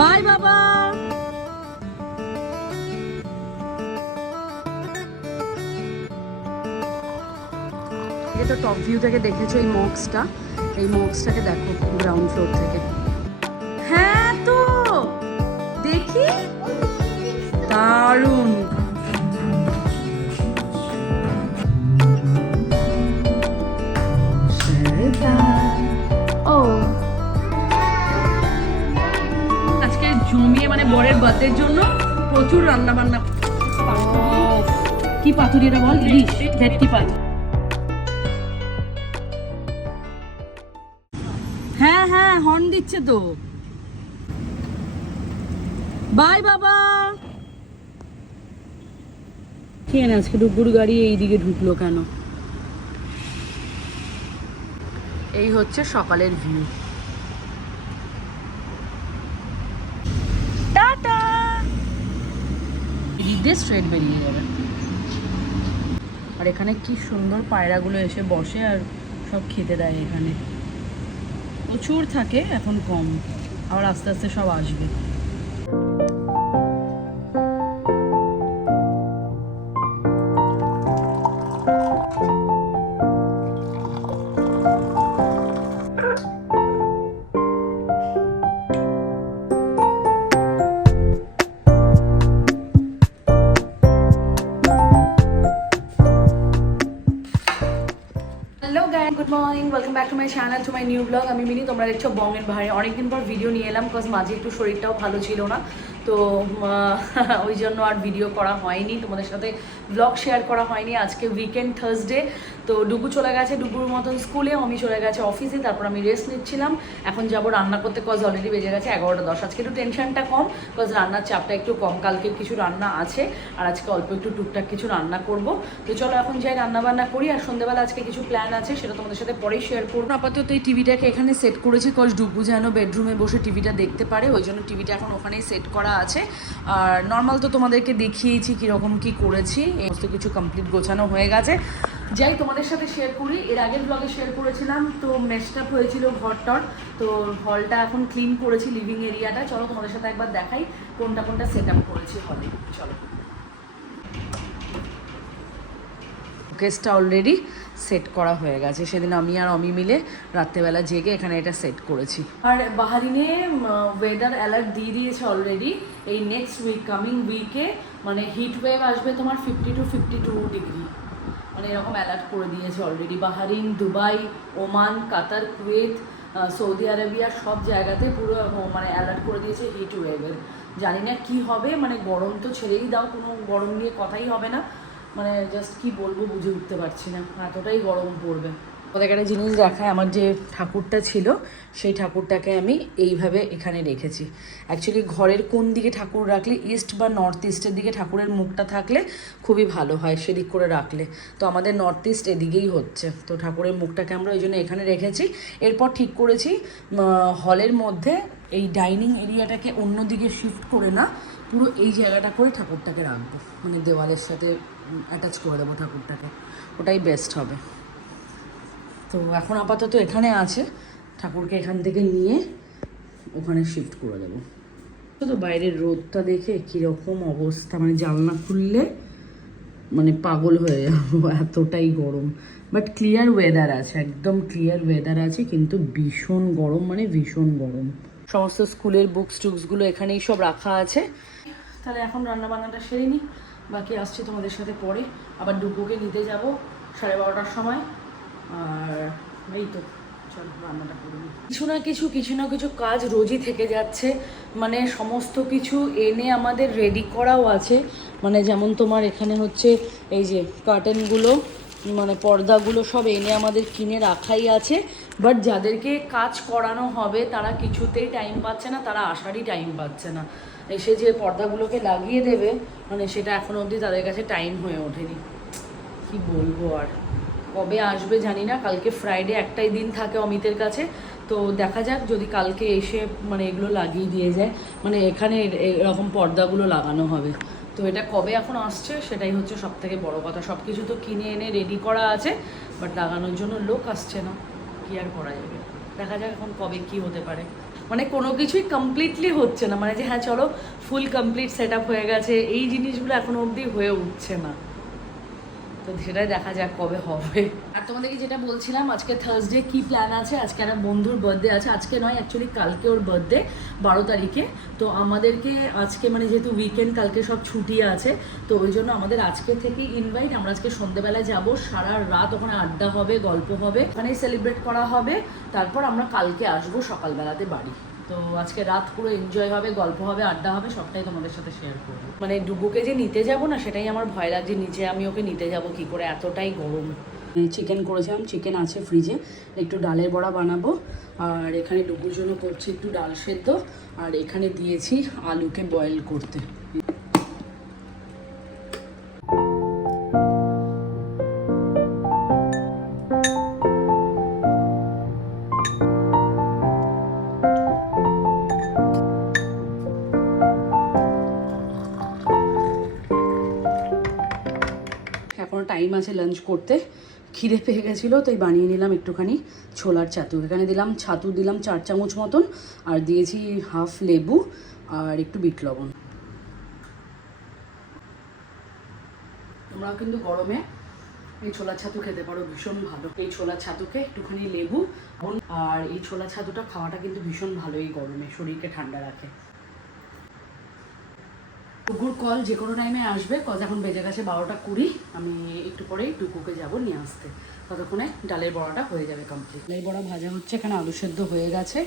By বাবা। তো top view থেকে দেখেছ এই মক্সটা এই মক্সটাকে দেখো গ্রাউন্ড ফ্লোর থেকে। হ্যাঁ তো, দেখি? দারুণ। জমিয়ে মানে বরের বার্থডের জন্য প্রচুর রান্না বান্না কি পাতুরি এটা বল? ইলিশ, ভেটকি পাত হ্যাঁ হ্যাঁ হর্ন দিচ্ছে তো। বাই বাবা। কে আজকে ডুবুর গাড়ি এইদিকে ঢুকলো কেন? এই হচ্ছে সকালের ভিউ টাটা এদিক দিয়ে স্ট্রেট বেরিয়ে যাবে। আর এখানে কি সুন্দর পায়রাগুলো এসে বসে আর সব খেতে দেয় এখানে। প্রচুর থাকে, এখন কম। আবার আস্তে আস্তে সব আসবে। Good morning welcome back to my channel to my new blog আমি মিনি, তোমরা দেখছ বঙ্গের ভাই অনেকদিন পর ভিডিও নিয়ে এলাম বিকজ মাঝে একটু শরীরটাও ভালো ছিল না। তো ওই জন্য আর ভিডিও করা হয়নি। তোমাদের সাথে ব্লগ শেয়ার করা হয়নি। আজকে উইকেন্ড থার্সডে তো ডুবু চলে গেছে ডুবুর মতন স্কুলে আমি চলে গেছে অফিসে তারপর আমি রেস্ট নিচ্ছিলাম। এখন যাব রান্না করতে কজ অলরেডি বেজে গেছে এগারোটা দশ। আজকে একটু টেনশনটা কম কজ রান্নার চাপটা একটু কম। কালকে কিছু রান্না আছে, আর আজকে অল্প একটু টুকটাক কিছু রান্না করব। তো চলো এখন যাই রান্না বান্না করি, আর সন্ধ্যেবেলা আজকে কিছু প্ল্যান আছে, সেটা তোমাদের সাথে পরেই শেয়ার করব। আপাতত এই টিভিটাকে এখানে সেট করেছি কজ ডুবু যেন বেডরুমে বসে টিভিটা দেখতে পারে, ওই জন্য টিভিটা এখন ওখানেই সেট করা আছে। আর নর্মাল তো তোমাদেরকে দেখিয়েছি কীরকম কি করেছি সমস্ত কিছু কমপ্লিট গোছানো হয়ে গেছে। যাই, তোমাদের সাথে শেয়ার করি। এর আগের ব্লগে শেয়ার করেছিলাম, তো মেস্টাপ হয়েছিল ঘরটর। তো হলটা এখন ক্লিন করেছি লিভিং এরিয়াটা চলো, তোমাদের সাথে একবার দেখাই কোনটা কোনটা সেট আপ করেছি হলে চলো। কেসটা অলরেডি সেট করা হয়ে গেছে। সেদিন আমি আর অমি মিলে রাত্রেবেলা জেগে এখানে এটা সেট করেছি। আর বাহারিনে ওয়েদার অ্যালার্ট দিয়ে দিয়েছে অলরেডি এই নেক্সট উইক কামিং উইকে মানে হিট ওয়েভ আসবে তোমার fifty two fifty two degree মানে এরকম অ্যালার্ট করে দিয়েছে already Bahrain, Dubai, Oman, Qatar, Kuwait Saudi Arabia সব জায়গাতে পুরো মানে অ্যালার্ট করে দিয়েছে হিট ওয়েভের জানি না কী হবে মানে গরম তো ছেড়েই দাও, কোনো গরম নিয়ে কথাই হবে না। মানে জাস্ট কি বলব বুঝে উঠতে পারছি না, এতটাই গরম পড়বে। ওদের একটা জিনিস দেখায়, আমার যে ঠাকুরটা ছিল, সেই ঠাকুরটাকে আমি এইভাবে এখানে রেখেছি। অ্যাকচুয়ালি ঘরের কোন দিকে ঠাকুর রাখলে ইস্ট বা নর্থ ইস্টের দিকে ঠাকুরের মুখটা থাকলে খুবই ভালো হয় সেদিক করে রাখলে। তো আমাদের নর্থ ইস্ট এদিকেই হচ্ছে। তো ঠাকুরের মুখটাকে আমরা ওই জন্য এখানে রেখেছি। এরপর ঠিক করেছি হলের মধ্যে এই ডাইনিং এরিয়াটাকে অন্যদিকে শিফট করে না, পুরো এই জায়গাটা করে ঠাকুরটাকে রাখব। মানে দেওয়ালের সাথে অ্যাটাচ করে দেবো ঠাকুরটাকে। ওটাই বেস্ট হবে। তো এখন আপাতত এখানে আছে। ঠাকুরকে এখান থেকে নিয়ে ওখানে শিফট করে দেবো। তো বাইরের রোদটা দেখে কীরকম অবস্থা মানে জানলা খুললে মানে পাগল হয়ে যাব, এতটাই গরম। বাট ক্লিয়ার ওয়েদার আছে, একদম ক্লিয়ার ওয়েদার আছে, কিন্তু ভীষণ গরম মানে ভীষণ গরম। সমস্ত স্কুলের বুকস টুকসগুলো এখানেই সব রাখা আছে। তাহলে এখন রান্না বান্নাটা সেরে নিই বাকি আসছি তোমাদের সাথে পরে। আবার ডুবুকে নিতে যাব সাড়ে বারোটার সময়। আর এই তো কিছু না কিছু কিছু না কিছু কাজ রোজই থেকে যাচ্ছে। মানে সমস্ত কিছু এনে আমাদের রেডি করাও আছে। মানে যেমন তোমার এখানে হচ্ছে এই যে কার্টেনগুলো মানে পর্দাগুলো সব এনে আমাদের কিনে রাখাই আছে। বাট যাদেরকে কাজ করানো হবে, তারা কিছুতেই টাইম পাচ্ছে না, তারা আসারই টাইম পাচ্ছে না। এসে যে পর্দাগুলোকে লাগিয়ে দেবে মানে সেটা এখন অবধি তাদের কাছে টাইম হয়ে ওঠেনি। কি বলব আর? কবে আসবে জানি না, কালকে ফ্রাইডে একটাই দিন থাকে অমিতের কাছে। তো দেখা যাক যদি কালকে এসে মানে এগুলো লাগিয়ে দিয়ে যায় মানে এখানে এরকম পর্দাগুলো লাগানো হবে। তো এটা কবে এখন আসছে সেটাই হচ্ছে সব থেকে বড়ো কথা। সব কিছু তো কিনে এনে রেডি করা আছে বাট লাগানোর জন্য লোক আসছে না। কি আর করা যাবে? দেখা যাক এখন কবে কি হতে পারে। মানে কোনো কিছুই কমপ্লিটলি হচ্ছে না। মানে যে হ্যাঁ চলো ফুল কমপ্লিট সেট হয়ে গেছে, এই জিনিসগুলো এখনও অবধি হয়ে উঠছে না। তো সেটাই দেখা যাক কবে হবে। আর তোমাদেরকে যেটা বলছিলাম, আজকে থার্সডে কি প্ল্যান আছে? আজকে একটা বন্ধুর বার্থডে আছে। আজকে নয় অ্যাকচুয়ালি কালকে ওর বার্থডে বারো তারিখে। তো আমাদেরকে আজকে মানে যেহেতু উইকেন্ড কালকে সব ছুটি আছে, তো ওই জন্য আমাদের আজকে থেকে ইনভাইট আমরা আজকে সন্ধ্যেবেলায় যাব। সারা রাত ওখানে আড্ডা হবে, গল্প হবে, ওখানে সেলিব্রেট করা হবে। তারপর আমরা কালকে আসব সকালবেলাতে বাড়ি। তো আজকে রাত পুরো এনজয় হবে, গল্প হবে, আড্ডা হবে, সবটাই তোমাদের সাথে শেয়ার করব। মানে ডুবুকে যে নিতে যাব না, সেটাই আমার ভয় লাগছে, নিচে আমি ওকে নিতে যাব কি করে? এতটাই গরম। চিকেন করেছিলাম চিকেন আছে ফ্রিজে একটু ডালের বড়া বানাবো, আর এখানে ডুগুর জন্য করছি একটু ডাল সেদ্ধ, আর এখানে দিয়েছি আলুকে বয়েল করতে। টাইম আছে লাঞ্চ করতে। খিদে পেয়ে গেছিল, তাই বানিয়ে নিলাম একটুখানি ছোলার ছাতু। এখানে দিলাম ছাতু, দিলাম চার চামচ মতন, আর দিয়েছি হাফ লেবু আর একটু বিট লবণ। তোমরাও কিন্তু গরমে এই ছোলার ছাতু খেতে পারো, ভীষণ ভালো। এই ছোলার ছাতুকে একটুখানি লেবু, আর এই ছোলা ছাতুটা খাওয়াটা কিন্তু ভীষণ ভালো এই গরমে, শরীরকে ঠান্ডা রাখে। টুকুর কল যে কোনো টাইমে আসবে। কজ এখন বেজে গেছে বারোটা কুড়ি। আমি একটু পরেই টুকুকে যাব নিয়ে আসতে। ততক্ষণে ডালের বড়াটা হয়ে যাবে কমপ্লিট ডালের বড়া ভাজা হচ্ছে, এখানে আলু সেদ্ধ হয়ে গেছে।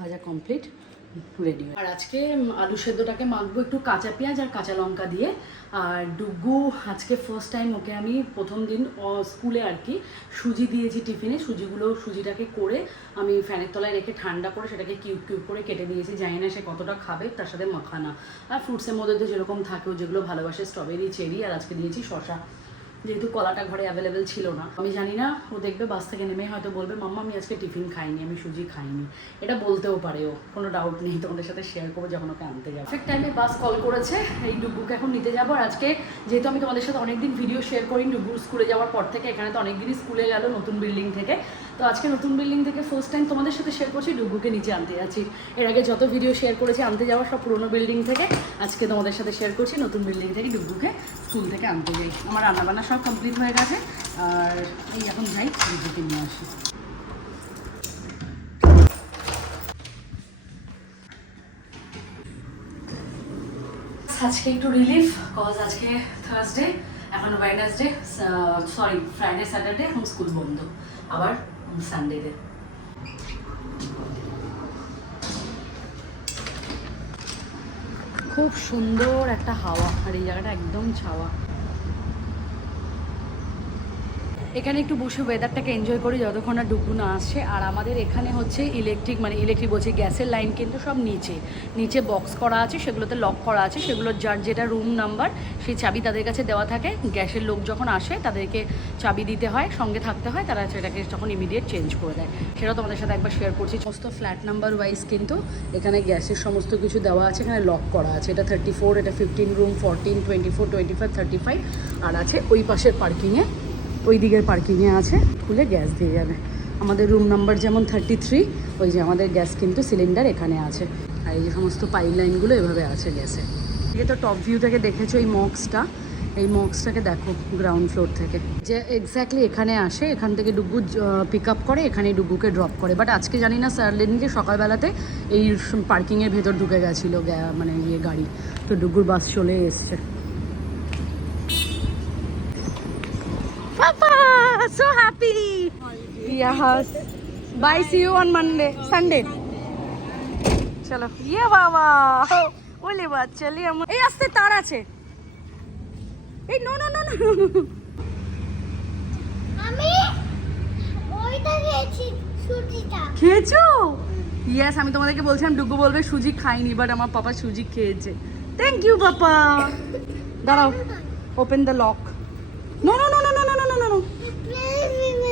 ভাজা কমপ্লিট রেডি আর আজকে আলু সেদ্ধটাকে মাখবো একটু কাঁচা পেঁয়াজ আর কাঁচা লঙ্কা দিয়ে। আর ডুগু, আজকে ফার্স্ট টাইম ওকে আমি প্রথম দিন স্কুলে আর কি সুজি দিয়েছি টিফিনে। সুজিগুলো, সুজিটাকে করে আমি ফ্যানের তলায় রেখে ঠান্ডা করে সেটাকে কিউব কিউব করে কেটে দিয়েছি। জানি না সে কতটা খাবে, তার সাথে মাখানা। আর ফ্রুটসের মধ্যে তো যেরকম থাকেও যেগুলো ভালোবাসে স্ট্রবেরি চেরি আর আজকে দিয়েছি শশা যেহেতু কলাটা ঘরে অ্যাভেলেবেল ছিল না। আমি জানি না, ও দেখবে বাস থেকে নেমে হয়তো বলবে, মাম্মা, আমি আজকে টিফিন খাইনি, আমি সুজি খাইনি। এটা বলতেও পারে ও, কোনো ডাউট নেই, তোমাদের সাথে শেয়ার করব যখন ওকে আনতে যাব। ঠিক টাইমে বাস কল করেছে, এই ডুব্বুকে এখন নিতে যাব। আর আজকে যেহেতু আমি তোমাদের সাথে অনেকদিন ভিডিও শেয়ার করি ডুব্বুর স্কুলে যাওয়ার পর থেকে এখানে তো অনেকদিনই স্কুলে গেল নতুন বিল্ডিং থেকে। তো আজকে নতুন বিল্ডিং থেকে ফার্স্ট টাইম তোমাদের সাথে শেয়ার করছি ডুগুকে নিচে আনতে যাচ্ছি। এর আগে যত ভিডিও শেয়ার করেছি, আনতে যাওয়া সব পুরোনো বিল্ডিং থেকে। আজকে তোমাদের সাথে শেয়ার করছি নতুন বিল্ডিং থেকে ডুগুকে স্কুল থেকে আনতে যাই। আমার রান্নাবান্না সব কমপ্লিট হয়ে গেছে। আর এই এখন যাই ডুগুকে নিয়ে আসি। আজকে একটু রিলিফ কজ আজকে থার্সডে এখন ওয়েডনেসডে সরি ফ্রাইডে স্যাটারডে এখন স্কুল বন্ধ। আবার সানডেতে খুব সুন্দর একটা হাওয়া আর এই জায়গাটা একদম ছাওয়া। এখানে একটু বসে ওয়েদারটাকে এনজয় করি যতক্ষণ না ডুবু না আসছে আর আমাদের এখানে হচ্ছে ইলেকট্রিক মানে ইলেকট্রিক বলছি, গ্যাসের লাইন কিন্তু সব নিচে। নিচে বক্স করা আছে, সেগুলোতে লক করা আছে। সেগুলো যার যেটা রুম নাম্বার সেই চাবি তাদের কাছে দেওয়া থাকে। গ্যাসের লোক যখন আসে, তাদেরকে চাবি দিতে হয়, সঙ্গে থাকতে হয়, তারা সেটাকে তখন ইমিডিয়েট চেঞ্জ করে দেয়। সেটাও তোমাদের সাথে একবার শেয়ার করছি। সমস্ত ফ্ল্যাট নাম্বার ওয়াইজ কিন্তু এখানে গ্যাসের সমস্ত কিছু দেওয়া আছে, এখানে লক করা আছে। এটা থার্টি ফোর এটা fifteen room fourteen twenty four twenty five thirty five আর আছে ওই পাশের পার্কিংয়ে ওই দিকের পার্কিংয়ে আছে। খুলে গ্যাস দিয়ে যাবে। আমাদের রুম নাম্বার যেমন থার্টি থ্রি ওই যে আমাদের গ্যাস কিন্তু সিলিন্ডার এখানে আছে। আর এই সমস্ত পাইপ লাইনগুলো এভাবে আছে গ্যাসে এই তো টপ ভিউ থেকে দেখেছ এই মক্সটা এই মক্সটাকে দেখো গ্রাউন্ড ফ্লোর থেকে। যে এক্স্যাক্টলি এখানে আসে, এখান থেকে ডুগু পিক আপ করে এখানে ডুগুকে ড্রপ করে। বাট আজকে জানি না স্যার সার্লেনকে সকালবেলাতে এই পার্কিংয়ের ভেতর ঢুকে গেছিল মানে ইয়ে গাড়ি। তো ডুগুর বাস চলে এসছে। so happy. Yes. Bye. See you on Monday, Sunday. চলো ইয়ে বাবা ওলে বা চলি আমার এই আসতে তার আছে এই নো নো নো নো আমি ওইটা খেয়েছি সুজিটা খেয়েছো ইয়েস আমি তোমাদেরকে বলছিলাম ডুগু বলবে সুজি খাইনি বাট আমার পাপা সুজি খেয়েছে থ্যাংক ইউ পাপা দাঁড়াও open the lock no no no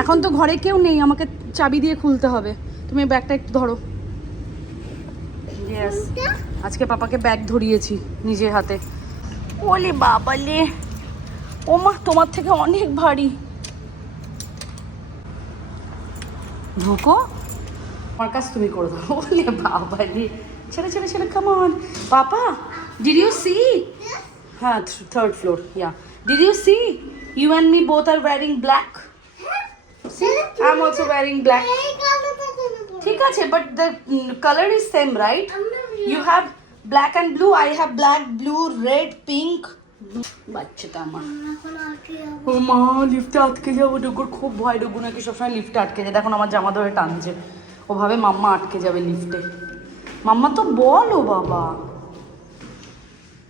এখন তো ঘরে কেউ নেই আমাকে চাবি দিয়ে খুলতে হবে। তুমি ব্যাগটা একটু ধরো। আজকে পাপাকে ব্যাগ ধরিয়েছি নিজের হাতে। ওলে বাবালে। ও মা তোমার থেকে অনেক ভারী। ঢোকো। আমার কাজ তুমি করে দাও। ওলে বাবালে। ছেলে ছেলে ছেলে come on papa did you see হ্যাঁ third floor yeah did you see you and me both are wearing black I black এই কালোটা কেন পরবো? ঠিক আছে but the colour is same right You have black and blue. I have black, blue, red, pink. বাচ্চাটা আমার। ও মা লিফটে আটকে যাব ডুগুর খুব ভয় ডুগু নাকি সবসময় লিফটে আটকে যায় দেখুন আমার জামা ধরে টানছে ও ভাবে মাম্মা আটকে যাবে লিফটে মাম্মা তো বলো বাবা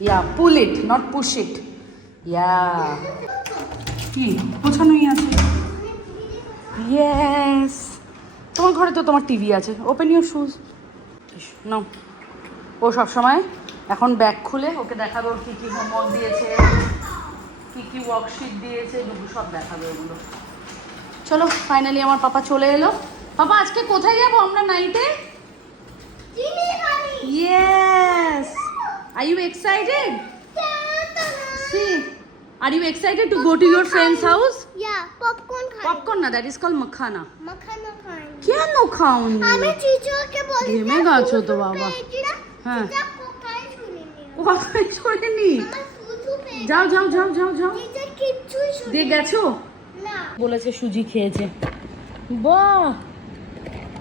ইয়া পুল ইট নট পুশ ইট ইয়া কি গোছানোই আছে ইয়েস তোমার ঘরে তো তোমার টিভি আছে। Open your shoes now. ও সবসময় এখন ব্যাগ খুলে ওকে দেখাবে ওর কী কী হোমওয়ার্ক দিয়েছে কী কী ওয়ার্কশিট দিয়েছে ডুবু সব দেখাবে ওগুলো। চলো ফাইনালি আমার পাপা চলে এলো। পাপা আজকে কোথায় যাব আমরা নাইটে yes are you excited see are you excited to go to your friends house Yeah, popcorn খাই। পপকর্ন না that is call makhana makhana খাই। কেন খাওনি আমি চিচুকে বলি ঘেমে গেছো তো বাবা। হ্যাঁ। হ্যাঁ কোথায় শুনিনি যাও যাও যাও যাও যাও দিয়ে গেছো বলেছে সুজি খেয়েছে। বাহ!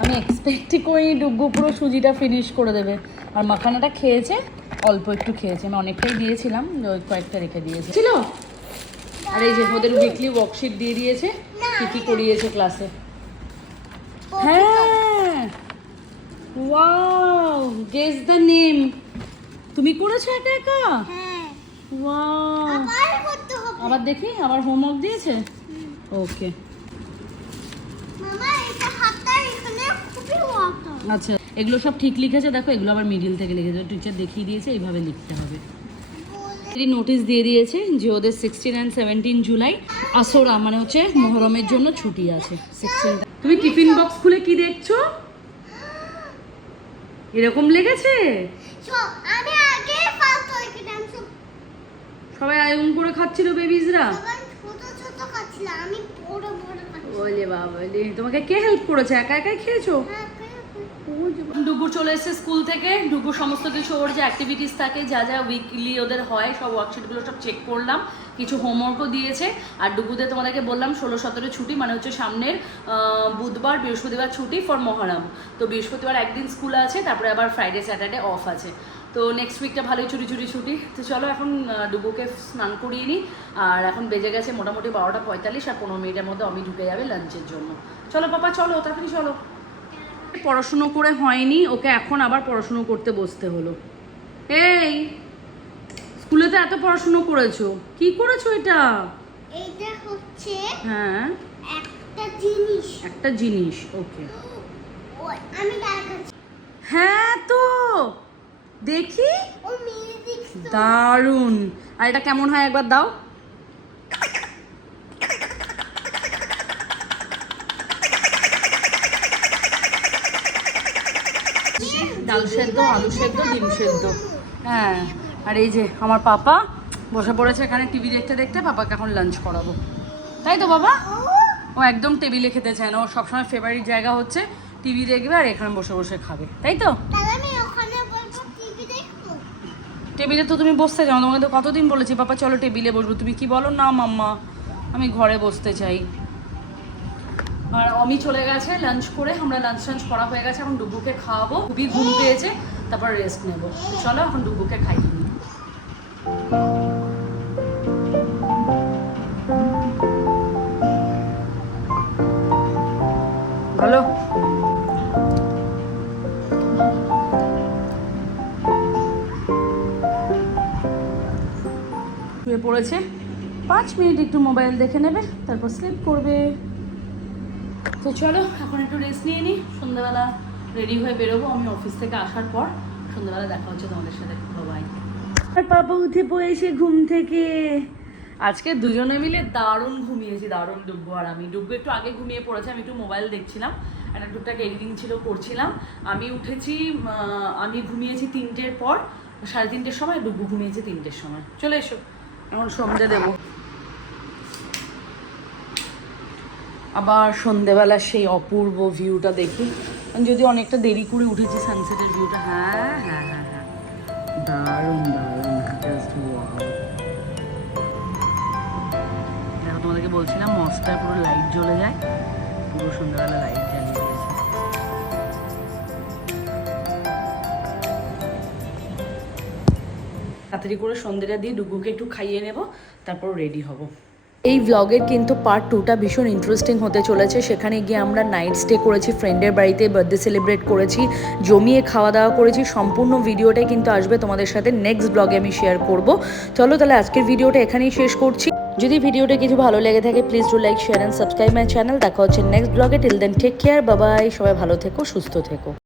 আমি এক্সপেক্টই করি ডুগ্গু পুরো সুজিটা ফিনিশ করে দেবে। আর মাখানাটা খেয়েছে অল্প একটু খেয়েছে। আমি অনেকটাই দিয়েছিলাম কয়েকটা রেখে দিয়েছে। ছিল? আর এই যে ওদের উইকলি ওয়ার্কশিট দিয়ে দিয়েছে কি কি করিয়েছে ক্লাসে হ্যাঁ। ওয়াও গেস দ্য নেম তুমি করেছ একা একা? হ্যাঁ। ওয়াও আবার দেখি আবার হোমওয়ার্ক দিয়েছে? ওকে আচ্ছা এগুলো সব ঠিক লিখেছে? দেখো এগুলো আবার মিডিল থেকে লিখেছে। টিচার দেখিয়ে দিয়েছে এইভাবে লিখতে হবে। নোটিশ দিয়ে দিয়েছে যে ওদের সিক্সটিন অ্যান্ড সেভেন্টিন জুলাই আসোরা মানে হচ্ছে মহরমের জন্য ছুটি আছে। সিক্সটিন তুমি টিফিন বক্স খুলে কি দেখছ? এরকম লেগেছে? সবাই আয়োজন করে খাচ্ছিল বেবিজরা সবাই ছোট ছোট খাচ্ছিলাম আমি বড় বড় খাচ্ছি। ওলে বাবা তোমাকে কে হেল্প করেছে? একা একাই খেয়েছো? ডুগু চলে এসেছে স্কুল থেকে। ডুগু সমস্ত কিছু ওর যে অ্যাক্টিভিটিস থাকে, যা যা উইকলি ওদের হয়, সব ওয়ার্কশিটগুলো সব চেক করলাম। কিছু হোমওয়ার্কও দিয়েছে। আর ডুগুতে তোমাদেরকে বললাম, ষোলো সতেরো ছুটি মানে হচ্ছে সামনের বুধবার, বৃহস্পতিবার ছুটি ফর মহরম। তো বৃহস্পতিবার একদিন স্কুল আছে, তারপরে আবার ফ্রাইডে স্যাটারডে অফ আছে। তো নেক্সট উইকটা ভালোই ছুটি ছুটি ছুটি। তো চলো এখন ডুগুকে স্নান করিয়ে নিই আর এখন বেজে গেছে মোটামুটি বারোটা পঁয়তাল্লিশ, আর পনেরো মিনিটের মধ্যে আমি ঢুকে যাবে লাঞ্চের জন্য। চলো পাপা, চলো, তাড়াতাড়ি চলো। পড়াশুনো করে হয়নি ওকে এখন আবার পড়াশুনো করতে বসতে হলো। এই স্কুলে তো এত পড়াশুনো করেছ। কি করেছ এটা? এইটা হচ্ছে হ্যাঁ। একটা জিনিস। একটা জিনিস ওকে। আমি হ্যাঁ তো দেখি। দারুণ। আর এটা কেমন হয় একবার দাও। ডাল সেদ্ধ আলু সেদ্ধ ডিম সেদ্ধ। হ্যাঁ আর এই যে আমার পাপা বসে পড়েছে এখানে টিভি দেখতে দেখতে পাপাকে এখন লাঞ্চ করাবো। তাই তো বাবা? ও একদম টেবিলে খেতে চায় না। ওর সবসময় ফেভারিট জায়গা হচ্ছে টিভি দেখবে আর এখানে বসে বসে খাবে। তাই তো? টেবিলে তো তুমি বসতে চাও তোমাকে তো কতদিন বলেছি পাপা চলো টেবিলে বসবো। তুমি কি বলো? না মাম্মা আমি ঘরে বসতে চাই। আর অমি চলে গেছে লাঞ্চ করে। আমরা লাঞ্চ টাঞ্চ করা হয়ে গেছে। এখন ডুবুকে খাওয়াবো। খুবই ঘুম পেয়েছে। তারপর রেস্ট নেব। চলো, এখন ডুবুকে খাই। শুয়ে পড়েছে। পাঁচ মিনিট একটু মোবাইল দেখে নেবে, তারপর স্লিপ করবে। তো চলো এখন একটু রেস্ট নিয়ে নিই সন্ধ্যাবেলা রেডি হয়ে বেরোবো। আমি অফিস থেকে আসার পর সন্ধ্যাবেলা দেখা হচ্ছে তোমাদের সাথে। বাই আর পাপা উঠে পড়েছে ঘুম থেকে। আজকে দুজনে মিলে দারুণ ঘুমিয়েছি দারুণ ডুব্বু আর আমি। ডুব্বু একটু আগে ঘুমিয়ে পড়েছে আমি একটু মোবাইল দেখছিলাম একটা টুকটাক এডিটিং ছিল করছিলাম। আমি উঠেছি আমি ঘুমিয়েছি তিনটের পর সাড়ে তিনটের সময় ডুবু ঘুমিয়েছি তিনটের সময়। চলে এসো। এখন সন্ধে দেবো। আবার সন্ধেবেলা সেই অপূর্ব ভিউটা দেখি। যদি অনেকটা দেরি করে উঠেছি সানসেটের ভিউটা হ্যাঁ হ্যাঁ হ্যাঁ হ্যাঁ। দারুণ দারুণ দেখো, তোমাদেরকে বলছিলাম, মস্তায় পুরো লাইট জ্বলে যায়। পুরো সন্ধ্যাবেলা লাইট তাড়াতাড়ি করে সন্ধ্যেটা দিয়ে ডুগুকে একটু খাইয়ে নেব, তারপর রেডি হব। এই ভ্লগের কিন্তু পার্ট টুটা ভীষণ ইন্টারেস্টিং হতে চলেছে। সেখানে গিয়ে আমরা নাইট স্টে করেছি ফ্রেন্ডের বাড়িতে বার্থডে সেলিব্রেট করেছি, জমিয়ে খাওয়া দাওয়া করেছি, সম্পূর্ণ ভিডিওটাই কিন্তু আসবে তোমাদের সাথে নেক্সট ব্লগে আমি শেয়ার করব। চলো তাহলে আজকের ভিডিওটা এখানেই শেষ করছি। যদি ভিডিওটা কিছু ভালো লেগে থাকে please do like share and subscribe my channel দেখা হচ্ছে নেক্সট ব্লগে টিল দেন টেক কেয়ার বাবাই সবাই ভালো থেকো, সুস্থ থেকো।